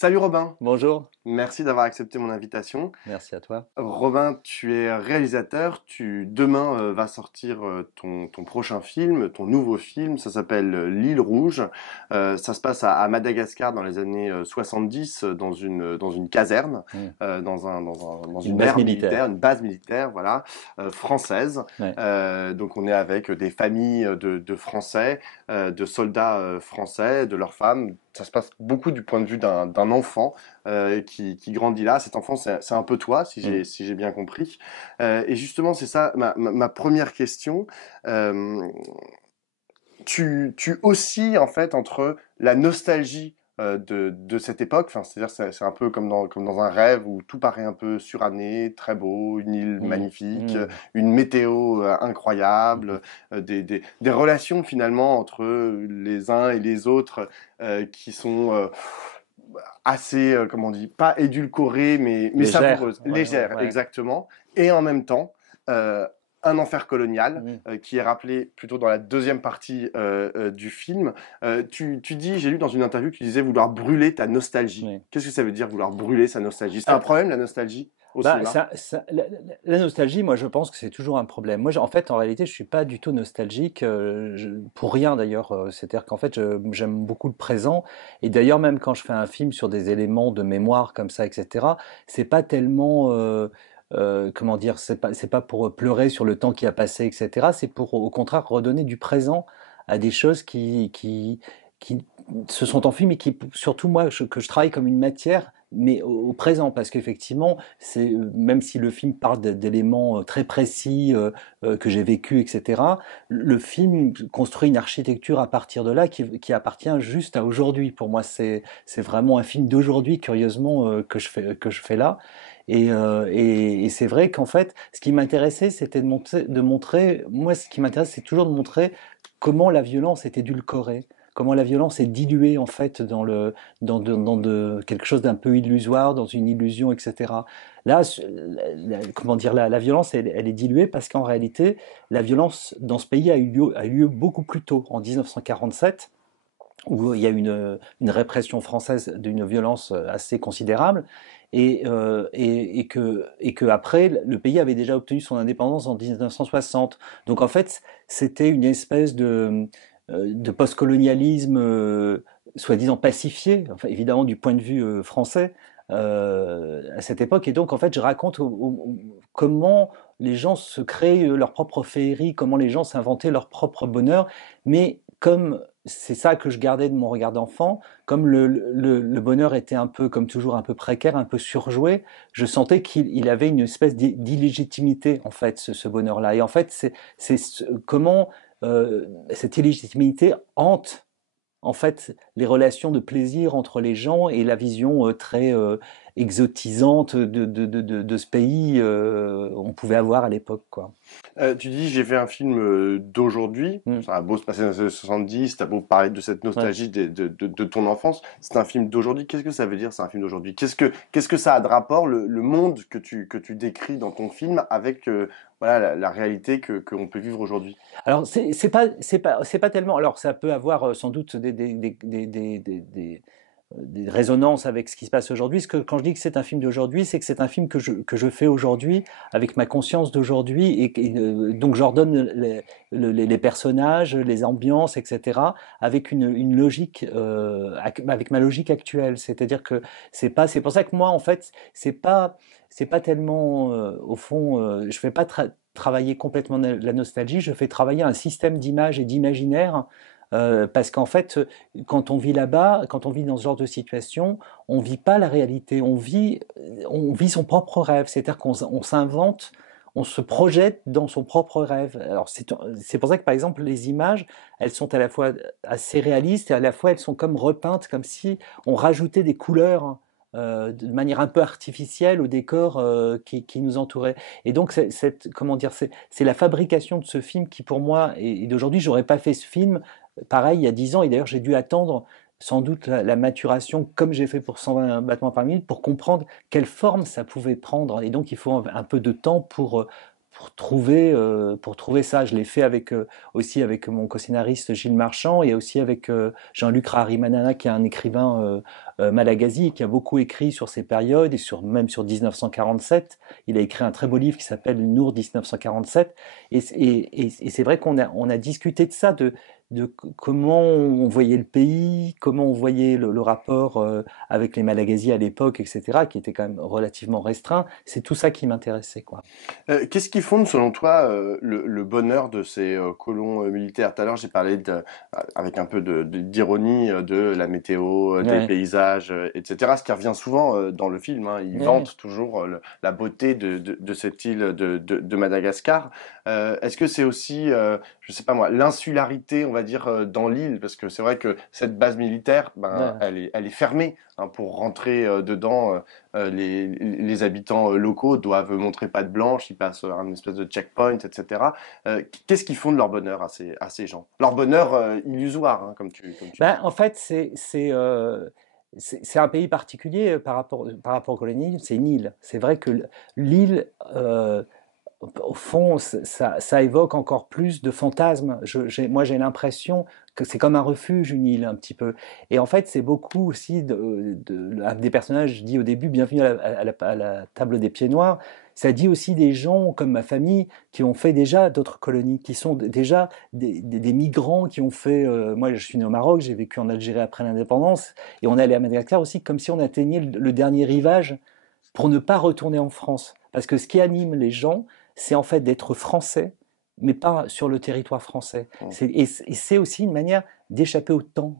Salut Robin, Bonjour, merci d'avoir accepté mon invitation. merci à toi. Robin, tu es réalisateur, demain va sortir ton prochain film, ton nouveau film, ça s'appelle L'île rouge. Ça se passe à Madagascar dans les années 70, dans une caserne, Mm. dans Une une base aire militaire, militaire. une base militaire, voilà, française. Ouais. Donc on est avec des familles de Français, de soldats français, de leurs femmes. Ça se passe beaucoup du point de vue d'un enfant qui grandit là. Cet enfant, c'est un peu toi, Mm. si j'ai bien compris. Et justement, c'est ça ma première question. Euh, tu oscilles en fait entre la nostalgie de cette époque, enfin, c'est-à-dire c'est un peu comme dans un rêve où tout paraît un peu suranné, très beau, une île Mm. magnifique, Mm. une météo incroyable, des relations finalement entre les uns et les autres qui sont assez, comment on dit, pas édulcorée, mais Légère. savoureuse, Ouais, ouais, légère, ouais. exactement. Et en même temps, un enfer colonial Mm. qui est rappelé plutôt dans la deuxième partie du film. Tu dis, j'ai lu dans une interview que tu disais vouloir brûler ta nostalgie. Ouais. Qu'est-ce que ça veut dire vouloir brûler sa nostalgie? C'est un Alors, problème la nostalgie au bah, cinéma? la nostalgie, moi, je pense que c'est toujours un problème. Moi, en fait, en réalité, je suis pas du tout nostalgique, pour rien d'ailleurs. C'est-à-dire qu'en fait, j'aime beaucoup le présent. Et d'ailleurs, même quand je fais un film sur des éléments de mémoire comme ça, etc., c'est pas tellement, comment dire, c'est pas pour pleurer sur le temps qui a passé, etc. C'est pour, au contraire, redonner du présent à des choses qui se sont enfuies, mais qui, surtout moi, que je travaille comme une matière mais au présent, parce qu'effectivement, c'est même si le film parle d'éléments très précis que j'ai vécu, etc., le film construit une architecture à partir de là qui appartient juste à aujourd'hui. Pour moi, c'est vraiment un film d'aujourd'hui, curieusement, que je fais là. Et c'est vrai qu'en fait, ce qui m'intéressait, c'était de montrer, moi, ce qui m'intéresse, c'est toujours de montrer comment la violence est édulcorée, comment la violence est diluée en fait dans quelque chose d'un peu illusoire, dans une illusion, etc. Là, comment dire, la violence, elle est diluée parce qu'en réalité, la violence dans ce pays a eu lieu beaucoup plus tôt, en 1947 où il y a une répression française d'une violence assez considérable, et que après, le pays avait déjà obtenu son indépendance en 1960. Donc en fait, c'était une espèce de post-colonialisme soi-disant pacifié, enfin, évidemment du point de vue français, à cette époque. Et donc en fait, je raconte comment les gens se créent leur propre féerie, comment les gens s'inventaient leur propre bonheur, mais comme c'est ça que je gardais de mon regard d'enfant. Comme le bonheur était un peu, comme toujours, un peu précaire, un peu surjoué, je sentais qu'il avait une espèce d'illégitimité, en fait, ce bonheur-là. Et en fait, comment cette illégitimité hante en fait les relations de plaisir entre les gens et la vision très exotisante de ce pays on pouvait avoir à l'époque, quoi. Tu dis, j'ai fait un film d'aujourd'hui. Mm. Ça a beau se passer dans les années 70, t'as beau parler de cette Ouais. nostalgie de ton enfance. C'est un film d'aujourd'hui. Qu'est-ce que ça veut dire, c'est un film d'aujourd'hui? Qu'est-ce que ça a de rapport, le monde que tu décris dans ton film avec voilà, la réalité qu'on peut vivre aujourd'hui? Alors c'est pas tellement. Alors ça peut avoir sans doute des résonances avec ce qui se passe aujourd'hui. Quand je dis que c'est un film d'aujourd'hui, c'est que c'est un film que je fais aujourd'hui avec ma conscience d'aujourd'hui donc j'ordonne les personnages, les ambiances, etc. avec une logique, avec ma logique actuelle. C'est-à-dire que c'est pour ça que moi en fait c'est pas tellement au fond, je fais pas travailler complètement la nostalgie, je fais travailler un système d'images et d'imaginaire parce qu'en fait, quand on vit là-bas, quand on vit dans ce genre de situation, on vit pas la réalité, on vit son propre rêve. C'est-à-dire on s'invente, on se projette dans son propre rêve. Alors c'est pour ça que par exemple les images, elles sont à la fois assez réalistes et à la fois elles sont comme repeintes, comme si on rajoutait des couleurs. De manière un peu artificielle au décor qui nous entourait. Et donc, comment dire, c'est la fabrication de ce film qui, pour moi, et d'aujourd'hui, j'aurais pas fait ce film pareil il y a 10 ans, et d'ailleurs j'ai dû attendre sans doute la maturation, comme j'ai fait pour 120 battements par minute, pour comprendre quelle forme ça pouvait prendre. Et donc il faut un peu de temps pour trouver ça. Je l'ai fait avec, aussi avec mon co-scénariste Gilles Marchand et aussi avec Jean-Luc Raharimanana, qui est un écrivain malagasy, qui a beaucoup écrit sur ces périodes et même sur 1947. Il a écrit un très beau livre qui s'appelle Nour 1947. Et c'est vrai on a discuté de ça, de comment on voyait le pays, comment on voyait le rapport avec les Malagasy à l'époque, etc., qui était quand même relativement restreint. C'est tout ça qui m'intéressait, quoi. Qu'est-ce qui fonde, selon toi, le bonheur de ces colons militaires? Tout à l'heure, j'ai parlé avec un peu d'ironie de la météo, des Ouais, paysages, etc. Ce qui revient souvent dans le film, hein. Ils ouais. vantent toujours la beauté de cette île de Madagascar. Est-ce que c'est aussi, je sais pas moi, l'insularité, on va dire, dans l'île? Parce que c'est vrai que cette base militaire, ben, Ouais. elle est fermée, hein, pour rentrer dedans. Les habitants locaux doivent montrer patte blanche, ils passent un espèce de checkpoint, etc. Qu'est-ce qu'ils font de leur bonheur à ces gens? Leur bonheur illusoire, hein, comme tu Ben, dis. en fait, c'est un pays particulier par rapport aux colonies. C'est une île. C'est vrai que l'île, au fond, ça évoque encore plus de fantasmes. Moi, j'ai l'impression que c'est comme un refuge, une île, un petit peu. Et en fait, c'est beaucoup aussi un des personnages dit au début, bienvenue à la table des pieds noirs. Ça dit aussi des gens comme ma famille qui ont fait déjà d'autres colonies, qui sont déjà des migrants qui ont fait. Moi, je suis né au Maroc, j'ai vécu en Algérie après l'indépendance, et on est allé à Madagascar aussi, comme si on atteignait le dernier rivage pour ne pas retourner en France. Parce que ce qui anime les gens, c'est en fait d'être français, mais pas sur le territoire français. Mm. Et c'est aussi une manière d'échapper au temps,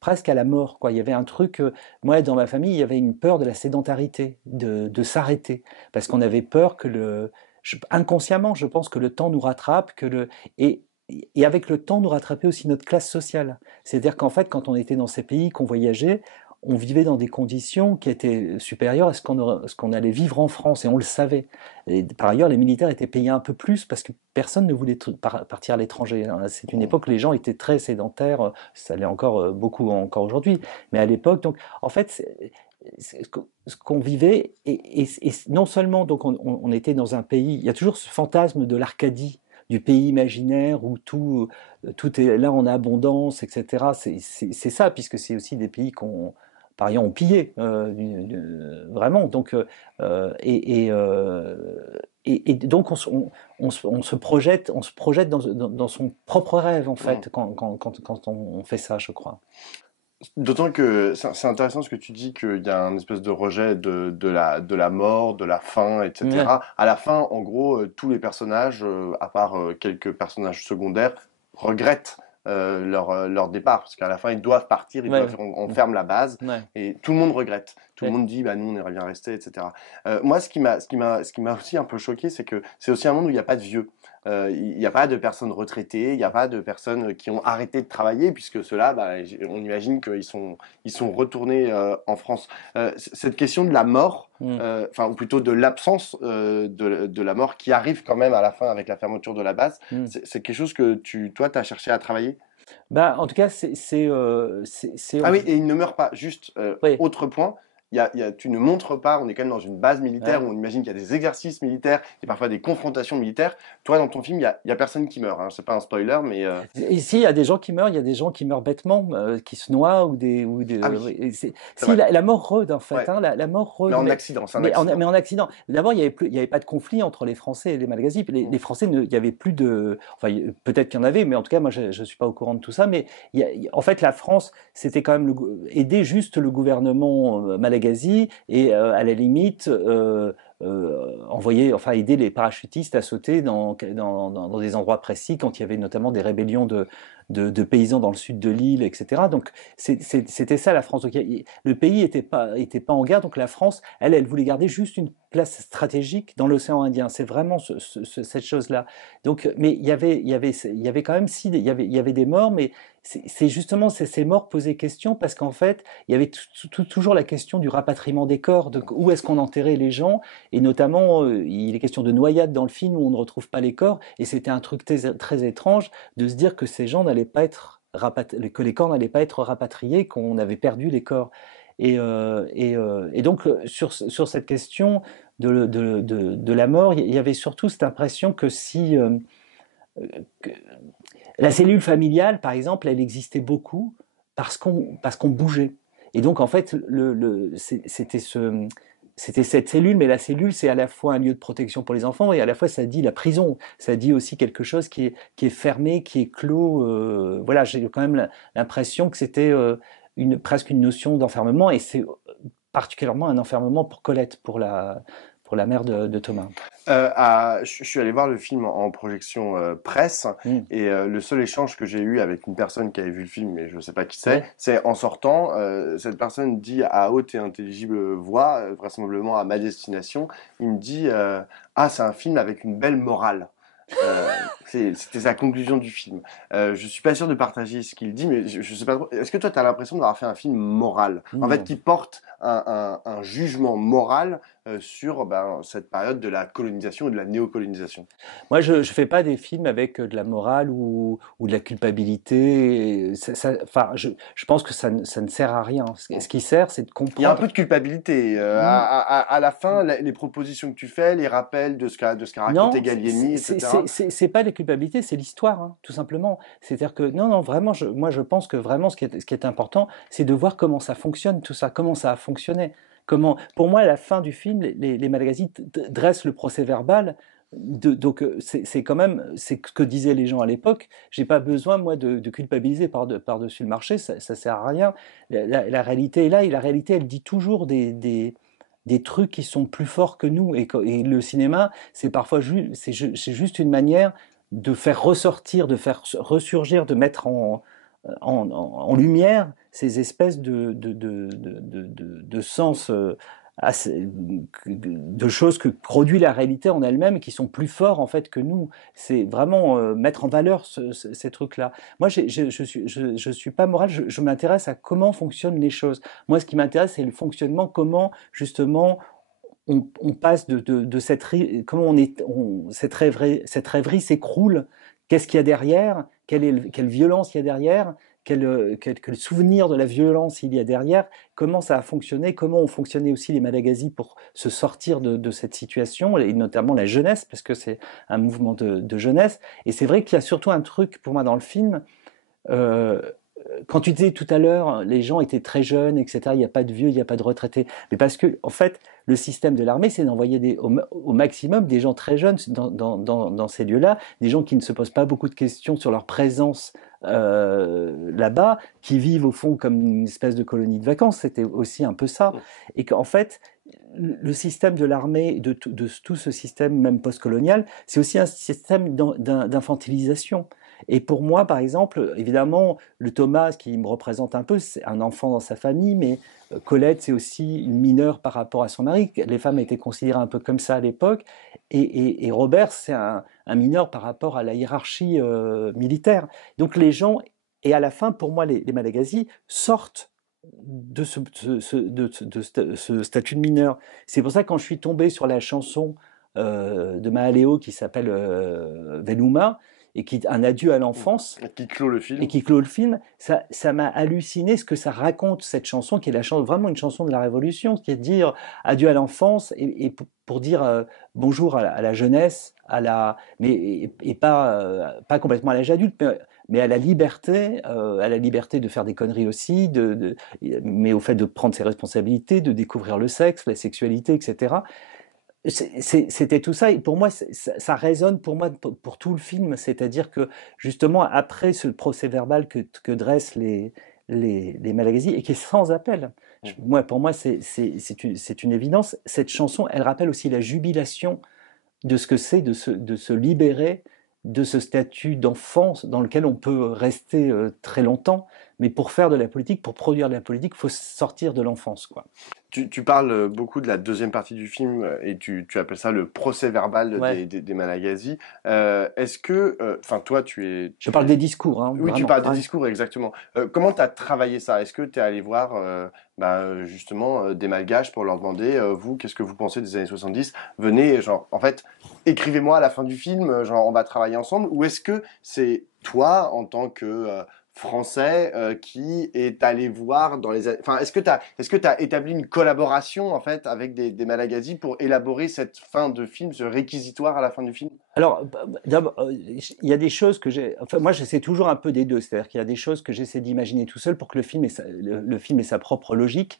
presque à la mort, quoi. Il y avait un truc, moi dans ma famille, il y avait une peur de la sédentarité, de s'arrêter, parce qu'on avait peur que inconsciemment, je pense que le temps nous rattrape, et, et avec le temps nous rattrapait aussi notre classe sociale. C'est-à-dire qu'en fait, quand on était dans ces pays, qu'on voyageait, on vivait dans des conditions qui étaient supérieures à ce qu'on allait vivre en France, et on le savait. Et par ailleurs, les militaires étaient payés un peu plus parce que personne ne voulait partir à l'étranger. C'est une Mm. époque où les gens étaient très sédentaires, ça l'est encore beaucoup encore aujourd'hui, mais à l'époque, donc en fait, ce qu'on vivait, et non seulement donc on était dans un pays, il y a toujours ce fantasme de l'Arcadie, du pays imaginaire où tout est là en abondance, etc. C'est ça, puisque c'est aussi des pays qu'on par ailleurs ont pillé, vraiment. Donc, et donc on se projette dans son propre rêve en Mm. fait quand on fait ça, je crois. D'autant que c'est intéressant ce que tu dis qu'il y a un espèce de rejet de la mort, de la faim, Ouais, etc. À la fin, en gros, tous les personnages, à part quelques personnages secondaires, regrettent leur départ. Parce qu'à la fin, ils doivent partir, ils doivent, ouais, on ferme la base, ouais, et tout le monde regrette. Tout le ouais. monde dit, bah, nous, on aimerait bien rester, etc. Moi, ce qui m'a aussi un peu choqué, c'est que c'est aussi un monde où il n'y a pas de vieux. Il n'y a pas de personnes retraitées, il n'y a pas de personnes qui ont arrêté de travailler, puisque ceux-là, bah, on imagine ils sont retournés en France. Cette question de la mort, Mm. enfin, ou plutôt de l'absence de la mort qui arrive quand même à la fin avec la fermeture de la base, Mm. c'est quelque chose que toi, tu as cherché à travailler? Bah, en tout cas, Ah oui, et il ne meurt pas. Juste, ouais, autre point, tu ne montres pas, on est quand même dans une base militaire ouais. où on imagine qu'il y a des exercices militaires, il y a parfois des confrontations militaires. Toi, dans ton film, il y a personne qui meurt, hein. C'est pas un spoiler, mais Ici, il y a des gens qui meurent, il y a des gens qui meurent bêtement, qui se noient ah oui, oui, c'est si vrai. la mort rôde en fait, Ouais, hein, la mort mais rôde, en accident, c'est un mais accident. en accident. D'abord, il y avait pas de conflit entre les Français et les Malagasy. Mm. Les Français, il y avait plus de, enfin, peut-être qu'il y en avait, mais en tout cas, moi, je suis pas au courant de tout ça. Mais en fait, la France, c'était quand même aider juste le gouvernement malagasy et à la limite. Envoyer, enfin aider les parachutistes à sauter dans des endroits précis quand il y avait notamment des rébellions de paysans dans le sud de l'île, etc. Donc c'était ça la France. Donc, le pays était pas en guerre, donc la France, elle voulait garder juste une place stratégique dans l'océan Indien. C'est vraiment cette chose-là. Donc, mais il y avait quand même il y avait des morts, mais c'est justement ces morts posaient question parce qu'en fait, il y avait toujours la question du rapatriement des corps, de où est-ce qu'on enterrait les gens, et notamment, il est question de noyades dans le film où on ne retrouve pas les corps, et c'était un truc très étrange de se dire que ces gens n'allaient pas être que les corps n'allaient pas être rapatriés, qu'on avait perdu les corps. Et donc sur cette question, de la mort, il y avait surtout cette impression que si que la cellule familiale, par exemple, elle existait beaucoup parce qu'on bougeait. Et donc, en fait, c'était cette cellule, mais la cellule, c'est à la fois un lieu de protection pour les enfants et à la fois, ça dit la prison. Ça dit aussi quelque chose qui est fermé, qui est clos. Voilà, j'ai quand même l'impression que c'était presque une notion d'enfermement et c'est particulièrement un enfermement pour Colette, pour la mère de Thomas. Je suis allé voir le film en projection presse Mm. et le seul échange que j'ai eu avec une personne qui avait vu le film, mais je ne sais pas qui Ouais. c'est en sortant, cette personne dit à haute et intelligible voix, vraisemblablement à ma destination, il me dit ah, c'est un film avec une belle morale. C'était sa conclusion du film. Je suis pas sûr de partager ce qu'il dit, mais je sais pas trop. Est-ce que toi, tu as l'impression d'avoir fait un film moral, en fait, Non. qui porte un jugement moral sur cette période de la colonisation et de la néocolonisation? Moi, je ne fais pas des films avec de la morale ou de la culpabilité. Enfin, je pense que ça ne sert à rien. Ce qui sert, c'est de Il y a un comprendre. peu de culpabilité. À la fin, les propositions que tu fais, les rappels de ce qu'a raconté Non, Gallieni, etc. c'est pas la culpabilité, c'est l'histoire, hein, tout simplement. C'est-à-dire que non, non, vraiment, moi, je pense que vraiment, ce qui est important, c'est de voir comment ça fonctionne, tout ça, comment ça a fonctionné. Comment, pour moi, à la fin du film, les magazines dressent le procès-verbal. Donc, c'est quand même, c'est ce que disaient les gens à l'époque. J'ai pas besoin, moi, de culpabiliser par-dessus le marché, ça sert à rien. La réalité est là, et la réalité, elle dit toujours des trucs qui sont plus forts que nous. Et le cinéma, c'est parfois c'est juste une manière de faire ressortir, de faire ressurgir, de mettre en lumière ces espèces de sens, de choses que produit la réalité en elle-même et qui sont plus forts en fait que nous. C'est vraiment mettre en valeur ces trucs-là. Moi, je suis pas moral, je m'intéresse à comment fonctionnent les choses. Moi, ce qui m'intéresse, c'est le fonctionnement, comment justement on passe de cette comment cette rêverie s'écroule. Qu'est-ce qu'il y a derrière? Quelle violence il y a derrière? Quel souvenir de la violence il y a derrière? Comment ça a fonctionné? Comment ont fonctionné aussi les Malagasy pour se sortir de cette situation, et notamment la jeunesse, parce que c'est un mouvement de jeunesse. Et c'est vrai qu'il y a surtout un truc pour moi dans le film. Euh, Quand tu disais tout à l'heure, les gens étaient très jeunes, etc. Il n'y a pas de vieux, il n'y a pas de retraités. Mais parce que, en fait, le système de l'armée, c'est d'envoyer au maximum des gens très jeunes dans ces lieux-là, des gens qui ne se posent pas beaucoup de questions sur leur présence là-bas, qui vivent au fond comme une espèce de colonie de vacances. C'était aussi un peu ça. Et qu'en fait, le système de l'armée, de tout ce système même postcolonial, c'est aussi un système d'infantilisation. Et pour moi, par exemple, évidemment, le Thomas, qui me représente un peu, c'est un enfant dans sa famille, mais Colette, c'est aussi une mineure par rapport à son mari. Les femmes étaient considérées un peu comme ça à l'époque. Et Robert, c'est un mineur par rapport à la hiérarchie militaire. Donc les gens, et à la fin, pour moi, les Malagasy sortent de ce statut de mineur. C'est pour ça que quand je suis tombé sur la chanson de Mahaléo qui s'appelle Veluma, et qui est un adieu à l'enfance, Qui clôt le et film. qui clôt le film, ça m'a halluciné ce que ça raconte, cette chanson, qui est vraiment une chanson de la Révolution, qui est de dire adieu à l'enfance, et pour dire bonjour à la jeunesse, et pas, pas complètement à l'âge adulte, mais à la liberté de faire des conneries aussi, mais au fait de prendre ses responsabilités, de découvrir le sexe, la sexualité, etc. C'était tout ça, et pour moi, ça résonne pour moi pour tout le film, c'est-à-dire que justement, après ce procès-verbal que dressent les Malagasy, et qui est sans appel, moi, pour moi, c'est une évidence, cette chanson, elle rappelle aussi la jubilation de ce que c'est de se libérer de ce statut d'enfance dans lequel on peut rester très longtemps, mais pour faire de la politique, pour produire de la politique, il faut sortir de l'enfance, quoi. Tu parles beaucoup de la deuxième partie du film et tu appelles ça le procès-verbal Ouais. des Malagasy. Est-ce que, enfin, toi, Je parle des discours, hein, oui, tu vraiment. parles des Ouais. discours, exactement. Comment tu as travaillé ça? Est-ce que tu es allé voir justement des Malgaches pour leur demander, vous, qu'est-ce que vous pensez des années 70? Venez, genre, en fait, écrivez-moi à la fin du film, genre, on va travailler ensemble. Ou est-ce que c'est toi, en tant que français qui est allé voir dans les... Enfin, est-ce que t'as établi une collaboration en fait avec des Malagasy pour élaborer cette fin de film, ce réquisitoire à la fin du film? Alors, d'abord, il y a des choses que j'ai. Enfin, moi, j'essaie toujours un peu des deux. C'est-à-dire qu'il y a des choses que j'essaie d'imaginer tout seul pour que le film ait sa propre logique,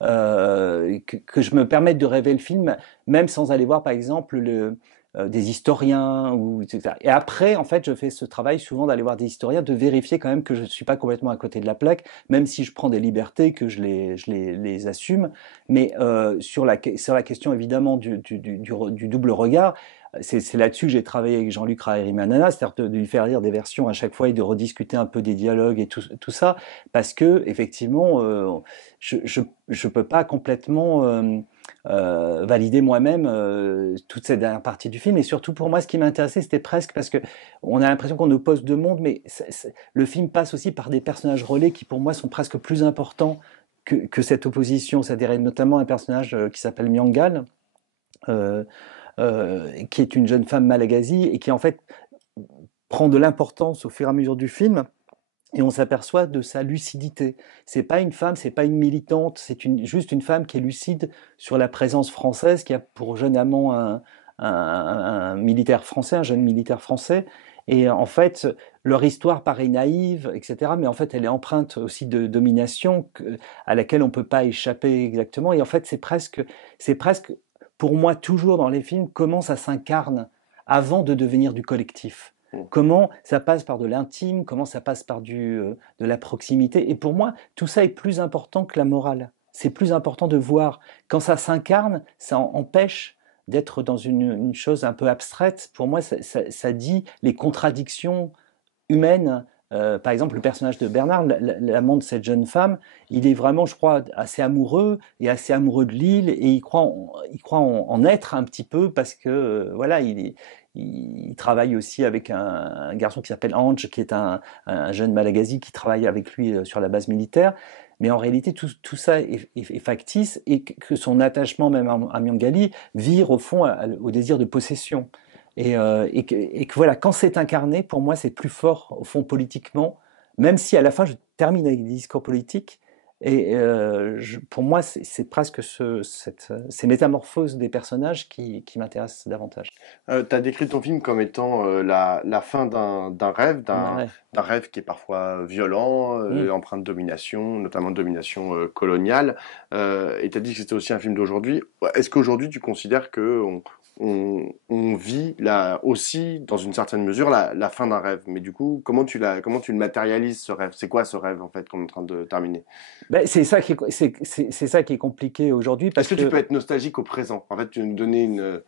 que je me permette de rêver le film, même sans aller voir, par exemple, des historiens ou etc. Et après, en fait, je fais ce travail souvent d'aller voir des historiens, de vérifier quand même que je ne suis pas complètement à côté de la plaque, même si je prends des libertés, que les assume. Mais sur la question évidemment du double regard, c'est là-dessus que j'ai travaillé avec Jean-Luc Raerimanana, c'est-à-dire de lui faire lire des versions à chaque fois et de rediscuter un peu des dialogues et tout ça, parce que effectivement, je peux pas complètement valider moi-même toute cette dernière partie du film. Et surtout pour moi, ce qui m'intéressait, c'était presque parce que on a l'impression qu'on oppose deux mondes, mais le film passe aussi par des personnages relais qui pour moi sont presque plus importants que cette opposition. C'est-à-dire notamment un personnage qui s'appelle Myangal. Euh, qui est une jeune femme malagasy et qui en fait prend de l'importance au fur et à mesure du film. Et on s'aperçoit de sa lucidité. C'est pas une femme, c'est pas une militante, juste une femme qui est lucide sur la présence française, qui a pour jeune amant un militaire français, un jeune militaire français. Et en fait, leur histoire paraît naïve, etc. Mais en fait, elle est empreinte aussi de domination à laquelle on peut pas échapper exactement. Et en fait, c'est presque, pour moi, toujours dans les films, comment ça s'incarne avant de devenir du collectif. Comment ça passe par de l'intime, comment ça passe par de la proximité. Et pour moi, tout ça est plus important que la morale. C'est plus important de voir. Quand ça s'incarne, ça empêche d'être dans une chose un peu abstraite. Pour moi, ça dit les contradictions humaine. Par exemple, le personnage de Bernard, l'amant de cette jeune femme, il est vraiment, je crois, assez amoureux et assez amoureux de l'île et il croit en être un petit peu parce que voilà, il travaille aussi avec un garçon qui s'appelle Ange, qui est un jeune Malagasy qui travaille avec lui sur la base militaire. Mais en réalité, tout ça est factice et que son attachement même à Myangali vire au fond au désir de possession. Et que voilà, quand c'est incarné, pour moi, c'est plus fort au fond politiquement, même si à la fin je termine avec des discours politiques. Et pour moi, c'est presque ces métamorphoses des personnages qui m'intéressent davantage. Tu as décrit ton film comme étant la fin d'un rêve, Ouais. d'un rêve qui est parfois violent, Mm. empreint de domination, notamment de domination coloniale. Et tu as dit que c'était aussi un film d'aujourd'hui. Est-ce qu'aujourd'hui tu considères que on vit là aussi, dans une certaine mesure, la fin d'un rêve? Mais du coup, comment tu le matérialises ce rêve? C'est quoi ce rêve en fait qu'on est en train de terminer? Ben, c'est ça qui est compliqué aujourd'hui Est-ce parce que tu que peux être nostalgique au présent? En fait, tu veux nous donner une...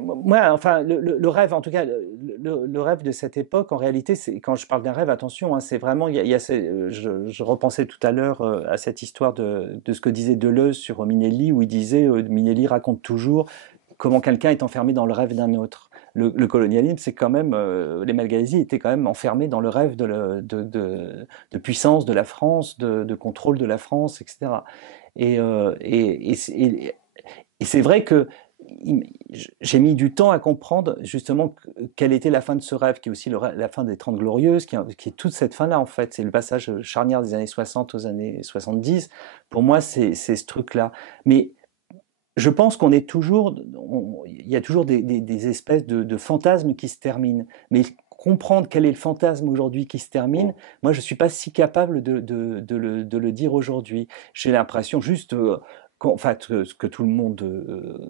moi, enfin, le rêve, en tout cas, le rêve de cette époque, en réalité, c'est quand je parle d'un rêve, attention, hein, c'est vraiment, je repensais tout à l'heure à cette histoire de ce que disait Deleuze sur Minelli, où il disait, Minelli raconte toujours comment quelqu'un est enfermé dans le rêve d'un autre. Le colonialisme, c'est quand même, les Malgaisies étaient quand même enfermés dans le rêve de puissance de la France, de contrôle de la France, etc. Et c'est vrai que j'ai mis du temps à comprendre justement quelle était la fin de ce rêve, qui est aussi la fin des Trente Glorieuses, qui est toute cette fin-là en fait. C'est le passage charnière des années 60 aux années 70. Pour moi, c'est ce truc-là. Mais je pense qu'on est toujours, il y a toujours des espèces de fantasmes qui se terminent. Mais comprendre quel est le fantasme aujourd'hui qui se termine, moi je suis pas si capable de le dire aujourd'hui. J'ai l'impression juste, enfin, ce que tout le monde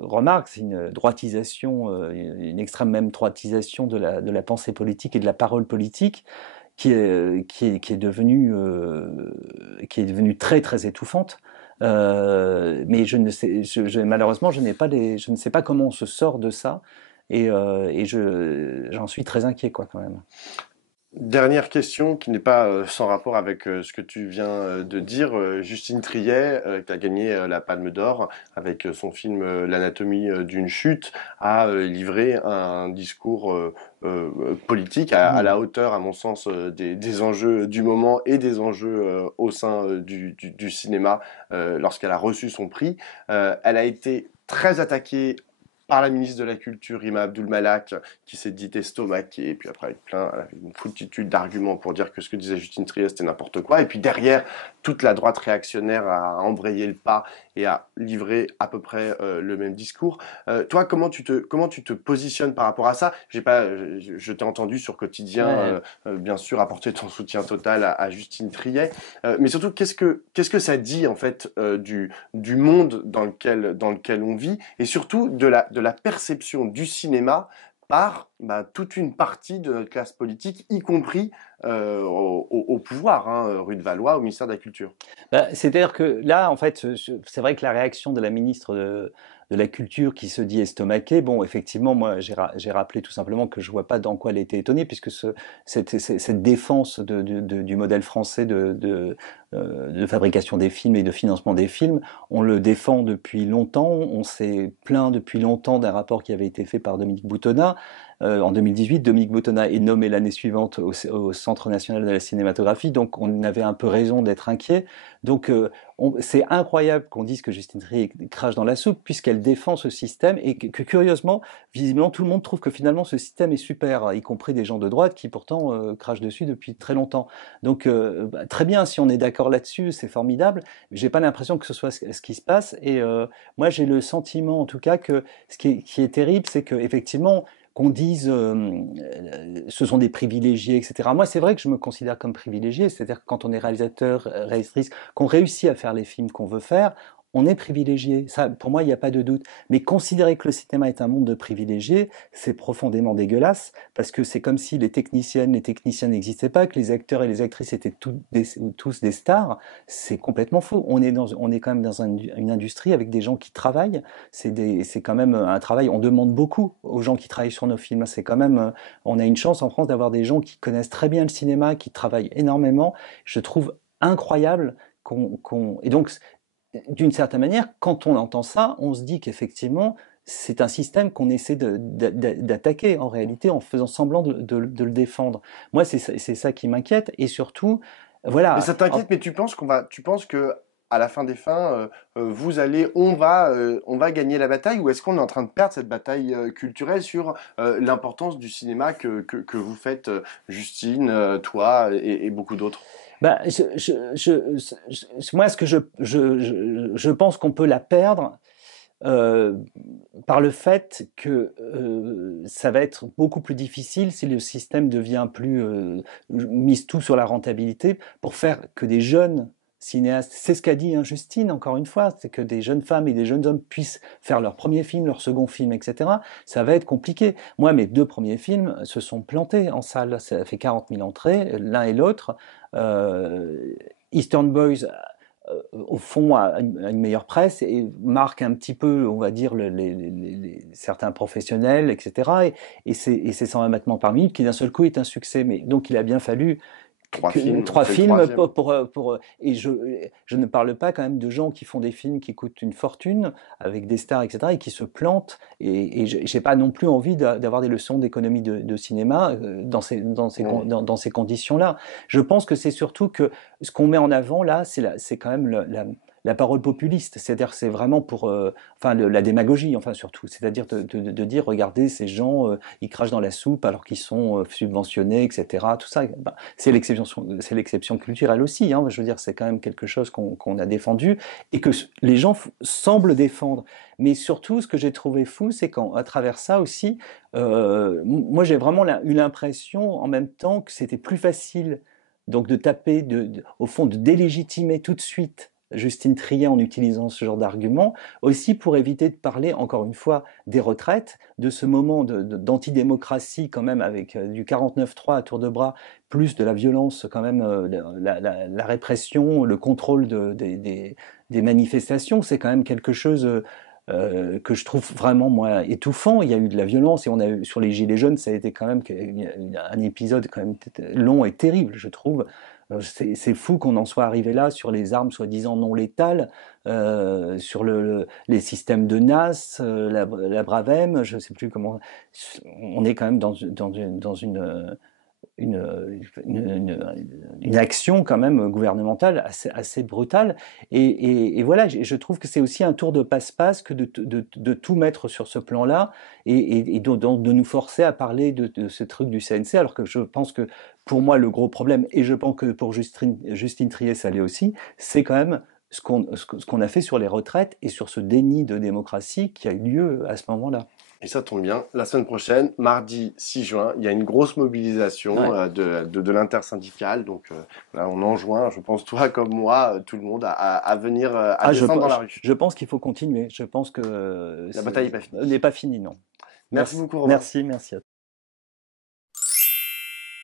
remarque, c'est une droitisation, une extrême même droitisation de la pensée politique et de la parole politique qui est devenue très très étouffante. Mais je ne sais, malheureusement, je ne sais pas comment on se sort de ça, et j'en suis très inquiet, quoi, quand même. Dernière question qui n'est pas sans rapport avec ce que tu viens de dire. Justine Triet, qui a gagné la Palme d'Or avec son film L'anatomie d'une chute, a livré un discours politique à Mm. la hauteur, à mon sens, des enjeux du moment et des enjeux au sein du cinéma lorsqu'elle a reçu son prix. Elle a été très attaquée par la ministre de la Culture, Rima Abdul-Malak, qui s'est dit estomaquée, et puis après avec une foultitude d'arguments pour dire que ce que disait Justine Triet c'était n'importe quoi, et puis derrière, toute la droite réactionnaire a embrayé le pas et a livré à peu près le même discours. Toi, comment tu te positionnes par rapport à ça? J'ai pas, je t'ai entendu sur Quotidien, Ouais. bien sûr, apporter ton soutien total à Justine Triet, mais surtout, qu'est-ce que ça dit en fait du monde dans lequel on vit, et surtout de la perception du cinéma par toute une partie de notre classe politique, y compris au pouvoir, hein, rue de Valois, au ministère de la Culture. Bah, c'est-à-dire que là, en fait, c'est vrai que la réaction de la ministre de la Culture qui se dit estomaquée, bon, effectivement, moi, j'ai rappelé tout simplement que je vois pas dans quoi elle était étonnée, puisque cette défense du modèle français de fabrication des films et de financement des films, on le défend depuis longtemps. On s'est plaint depuis longtemps d'un rapport qui avait été fait par Dominique Boutonnat. En 2018, Dominique Boutonnat est nommé l'année suivante au Centre national de la cinématographie, donc on avait un peu raison d'être inquiet. Donc c'est incroyable qu'on dise que Justine Triet crache dans la soupe, puisqu'elle défend ce système, et que curieusement, visiblement, tout le monde trouve que finalement ce système est super, y compris des gens de droite qui pourtant crachent dessus depuis très longtemps. Donc très bien, si on est d'accord là-dessus, c'est formidable. J'ai pas l'impression que ce soit ce qui se passe, et moi j'ai le sentiment en tout cas que qui est terrible, c'est que effectivement qu'on dise ce sont des privilégiés, etc. Moi, c'est vrai que je me considère comme privilégié, c'est-à-dire que quand on est réalisateur, réalisatrice, qu'on réussit à faire les films qu'on veut faire, on est privilégié. Ça, pour moi, il n'y a pas de doute. Mais considérer que le cinéma est un monde de privilégiés, c'est profondément dégueulasse, parce que c'est comme si les techniciennes, les techniciens n'existaient pas, que les acteurs et les actrices étaient tous des stars. C'est complètement faux. On est quand même dans une industrie avec des gens qui travaillent. C'est quand même un travail. On demande beaucoup aux gens qui travaillent sur nos films. C'est quand même, on a une chance en France d'avoir des gens qui connaissent très bien le cinéma, qui travaillent énormément. Je trouve incroyable et donc, d'une certaine manière, quand on entend ça, on se dit qu'effectivement, c'est un système qu'on essaie d'attaquer en réalité en faisant semblant de le défendre. Moi, c'est ça qui m'inquiète, et surtout, Mais voilà. ça t'inquiète, mais tu penses que à la fin des fins, on va gagner la bataille, ou est-ce qu'on est en train de perdre cette bataille culturelle sur l'importance du cinéma que vous faites, Justine, toi et beaucoup d'autres? Bah, moi, ce que je pense qu'on peut la perdre euh, par le fait que ça va être beaucoup plus difficile si le système devient plus mise tout sur la rentabilité pour faire que des jeunes cinéastes, c'est ce qu'a dit hein, Justine encore une fois, c'est que des jeunes femmes et des jeunes hommes puissent faire leur premier film, leur second film, etc. Ça va être compliqué. Moi, mes deux premiers films se sont plantés en salle, ça fait 40 000 entrées, l'un et l'autre. Euh, Eastern Boys au fond a une meilleure presse et marque un petit peu, on va dire, certains professionnels, etc. Et c'est 120 battements par minute qui d'un seul coup est un succès. Mais donc il a bien fallu Trois films, trois c'est le films troisième. et je ne parle pas quand même de gens qui font des films qui coûtent une fortune avec des stars, etc. et qui se plantent. Et j'ai pas non plus envie d'avoir des leçons d'économie de cinéma Mm. dans ces conditions-là. Je pense que c'est surtout que ce qu'on met en avant là, c'est quand même la parole populiste, c'est-à-dire c'est vraiment pour, enfin la démagogie, enfin surtout, c'est-à-dire de dire regardez ces gens, ils crachent dans la soupe alors qu'ils sont subventionnés, etc. Tout ça, ben, c'est l'exception culturelle aussi. Hein, je veux dire, c'est quand même quelque chose qu'on a défendu et que les gens semblent défendre. Mais surtout, ce que j'ai trouvé fou, c'est qu'à travers ça aussi, moi j'ai vraiment eu l'impression en même temps que c'était plus facile donc de taper, au fond, de délégitimer tout de suite Justine Triet en utilisant ce genre d'argument, aussi pour éviter de parler, encore une fois, des retraites, de ce moment d'antidémocratie quand même avec du 49-3 à tour de bras, plus de la violence quand même, la répression, le contrôle des manifestations, c'est quand même quelque chose que je trouve vraiment moi étouffant. Il y a eu de la violence et on a eu sur les gilets jaunes, ça a été quand même un épisode quand même long et terrible, je trouve. C'est fou qu'on en soit arrivé là sur les armes soi-disant non létales, sur les systèmes de NAS, la Bravem, je ne sais plus comment. On est quand même dans une une action quand même gouvernementale assez brutale. Et voilà, je trouve que c'est aussi un tour de passe-passe que de tout mettre sur ce plan-là et de nous forcer à parler de ce truc du CNC, alors que je pense que pour moi le gros problème, et je pense que pour Justine Triet ça l'est aussi, c'est quand même ce qu'on a fait sur les retraites et sur ce déni de démocratie qui a eu lieu à ce moment-là. Et ça tombe bien, la semaine prochaine, mardi 6 juin, il y a une grosse mobilisation Ouais. de l'intersyndicale. Donc là, on enjoint, je pense, toi comme moi, tout le monde à venir, à Ah, descendre dans la rue. je pense qu'il faut continuer. Je pense que La bataille n'est pas n'est finie. pas fini, non. Merci beaucoup, Romain. Merci, merci à toi.